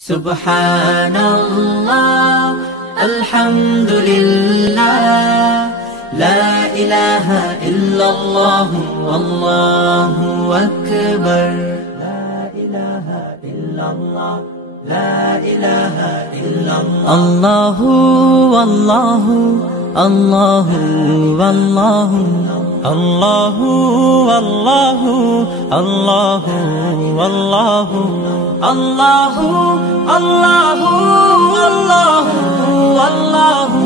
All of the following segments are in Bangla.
Subhanallah, alhamdulillah, la ilaha illallah, wallahu akbar. La ilaha illallah, la ilaha illallah. Allahu, Allahu, Allahu, Allahu. Allahu, Allahu, Allahu, Allahu. Allahu, Allahu, Allahu, Allahu.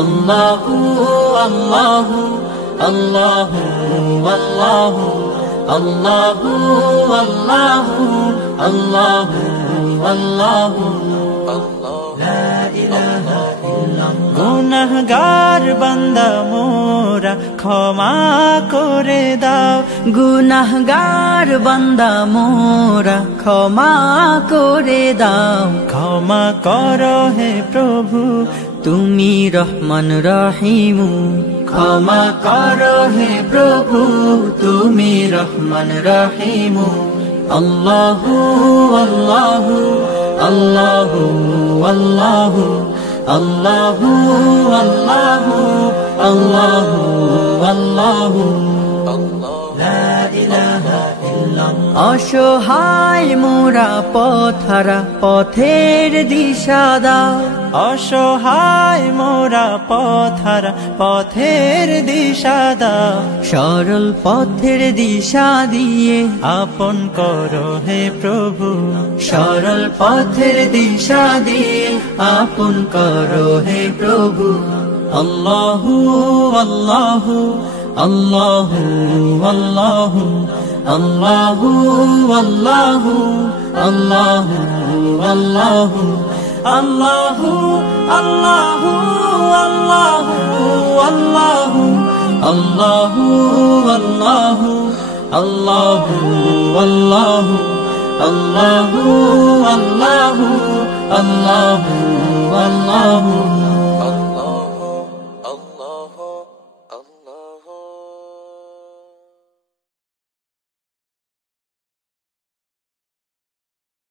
Allahu, Allahu, Allahu, Allahu. Allahu, Allahu, Allahu, Allahu. La ilaha illallah. গুনাহগার বান্দা মোরা ক্ষমা করে দাও, গুনাহগার বান্দা মোরা ক্ষমা করে দাও। ক্ষমা করো হে প্রভু, তুমি রহমান রহিম। ক্ষমা করো হে প্রভু, তুমি রহমান রহিম। আল্লাহু আল্লাহু আল্লাহু আল্লাহু আল্লাহু আল্লাহু আল্লাহু আল্লাহু। লা ইলাহা ইল্লাল্লাহ। অসহায় মোরা পথহারা, পথের দিশা দাও। অসহায় মোরা পথহারা, পথের দিশা দাও। সরল পথের দিশা দিয়ে আপন করো হে প্রভু। সরল পথের দিশা দিয়ে আপন করো হে প্রভু। আল্লাহু আল্লাহু আল্লাহু আল্লাহু আল্লাহু আল্লাহু আল্লাহু আল্লাহু। Allahu, Allahu, Allahu, Allahu, Allahu, Allahu, Allahu, Allahu, Allahu, Allahu, Allahu, Allahu.